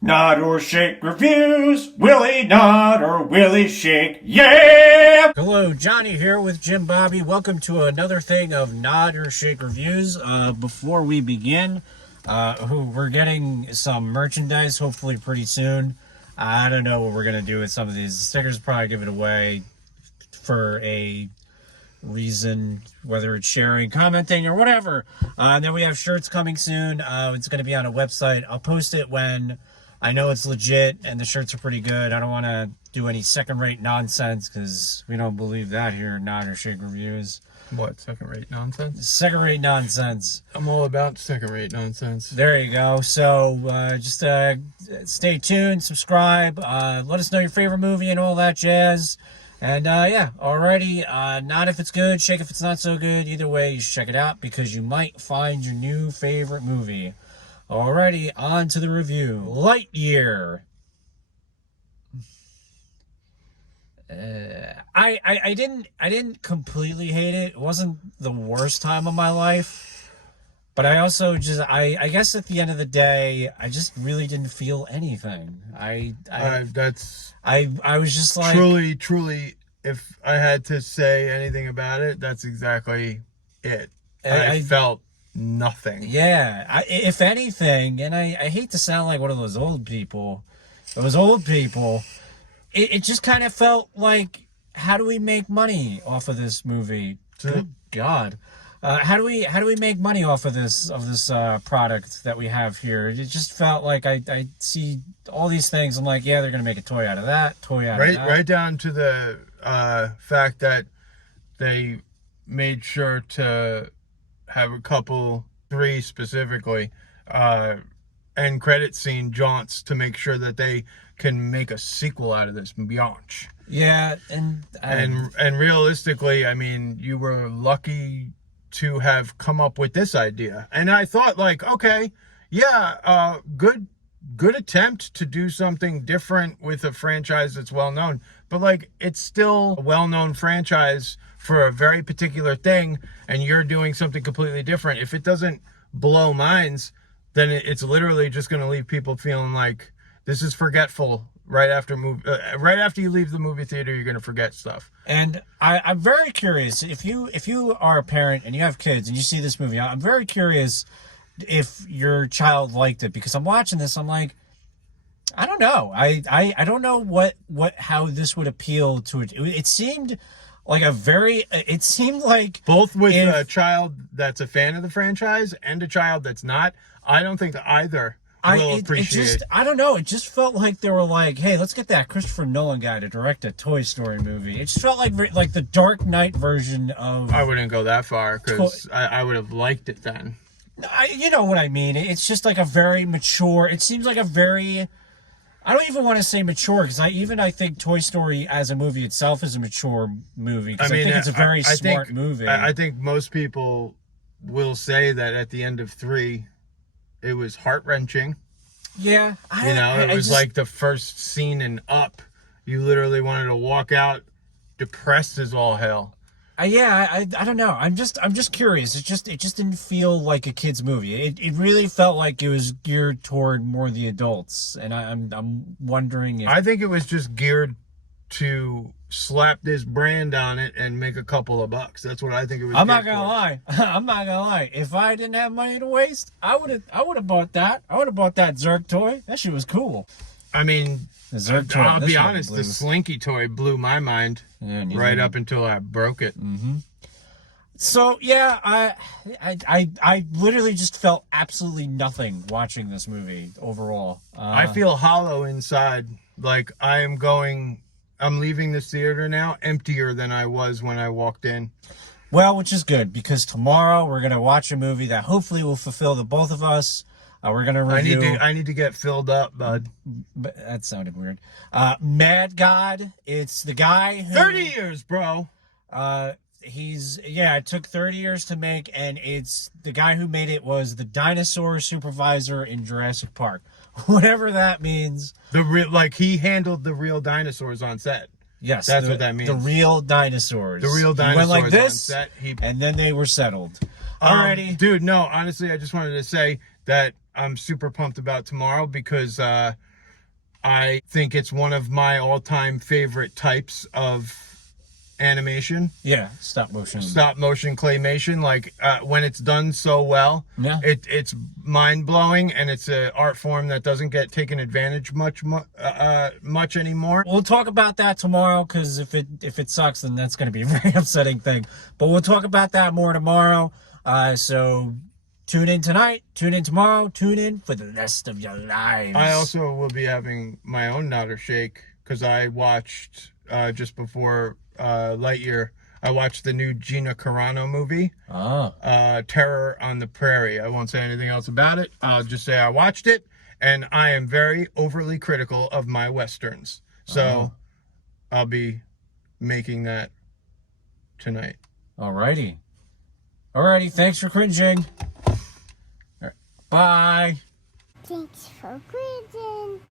Nod or shake reviews. Willie nod or Willie shake. Yeah! Hello, Johnny here with Jim Bobby. Welcome to another thing of Nod or Shake reviews. Before we begin, we're getting some merchandise hopefully pretty soon. I don't know what we're going to do with some of these stickers. Probably give it away for a reason, whether it's sharing, commenting, or whatever. And then we have shirts coming soon. It's going to be on a website. I'll post it when I know it's legit and the shirts are pretty good. I don't want to do any second-rate nonsense because we don't believe that here at Nod or Shake Reviews. What, second-rate nonsense? Second-rate nonsense. I'm all about second-rate nonsense. There you go. So just stay tuned, subscribe, let us know your favorite movie and all that jazz. And yeah, already, nod if it's good, shake if it's not so good. Either way, you should check it out because you might find your new favorite movie. Alrighty, on to the review. Lightyear. I didn't completely hate it. It wasn't the worst time of my life, but I also just I guess at the end of the day, I just really didn't feel anything. I was just like truly, if I had to say anything about it, that's exactly it. I felt nothing. Yeah, if anything, and I hate to sound like one of those old people, it just kind of felt like, how do we make money off of this movie? Good God. How do we make money off of this product that we have here? It just felt like I see all these things. I'm like, yeah, they're gonna make a toy out of that, toy out of that. Right down to the fact that they made sure to have a couple, 3 specifically, end credit scene jaunts to make sure that they can make a sequel out of this biatch. Yeah, and realistically, I mean, you were lucky to have come up with this idea. And I thought, like, okay, yeah, good attempt to do something different with a franchise that's well known, but like, it's still a well-known franchise for a very particular thing, and you're doing something completely different. If it doesn't blow minds, then it's literally just going to leave people feeling like this is forgetful. Right after you leave the movie theater, you're going to forget stuff. And I'm very curious, if you are a parent and you have kids and you see this movie, I'm very curious if your child liked it, because I'm watching this, I'm like, I don't know. I don't know how this would appeal to it. It seemed like both with a child that's a fan of the franchise and a child that's not. I don't think either will appreciate. I don't know. It just felt like they were like, hey, let's get that Christopher Nolan guy to direct a Toy Story movie. It just felt like the Dark Knight version of... I wouldn't go that far, because I would have liked it then. You know what I mean. It's just like a very mature... It seems like a very... I don't even want to say mature, because I think Toy Story as a movie itself is a mature movie, because I think it's a very smart movie. I think most people will say that at the end of 3, it was heart-wrenching. Yeah. It was like the first scene in Up. You literally wanted to walk out depressed as all hell. I don't know. I'm just curious. It just didn't feel like a kid's movie. It really felt like it was geared toward more the adults, and I'm wondering if... I think it was just geared to slap this brand on it and make a couple of bucks. That's what I think it was. I'm not gonna lie. If I didn't have money to waste, I would have bought that. I would have bought that Zurg toy. That shit was cool. I mean, the Zurg toy, I'll be honest, the Slinky toy blew my mind right up until I broke it. Mm-hmm. So yeah, I literally just felt absolutely nothing watching this movie overall. I feel hollow inside. Like I'm leaving this theater now emptier than I was when I walked in. Well, which is good, because tomorrow we're going to watch a movie that hopefully will fulfill the both of us. We're going to review... I need to get filled up, bud. That sounded weird. Mad God. It's the guy who... 30 years, bro. It took 30 years to make, and it's the guy who made it was the dinosaur supervisor in Jurassic Park. Whatever that means. He handled the real dinosaurs on set. Yes, that's what that means. The real dinosaurs. The real dinosaurs. He went like this, on set. And then they were settled. Alrighty, dude. No, honestly, I just wanted to say that I'm super pumped about tomorrow, because I think it's one of my all-time favorite types of animation. Yeah, stop motion Claymation. Like when it's done so well, yeah, it's mind-blowing, and it's an art form that doesn't get taken advantage much anymore. We'll talk about that tomorrow, because if it sucks, then that's going to be a very upsetting thing. But we'll talk about that more tomorrow. So tune in tonight, tune in tomorrow, tune in for the rest of your lives. I also will be having my own Nod or Shake, because I watched just before Lightyear, I watched the new Gina Carano movie, Terror on the Prairie. I won't say anything else about it. I'll just say I watched it, and I am very overly critical of my Westerns. So I'll be making that tonight. Alrighty, thanks for cringing. Bye. Thanks for cringing.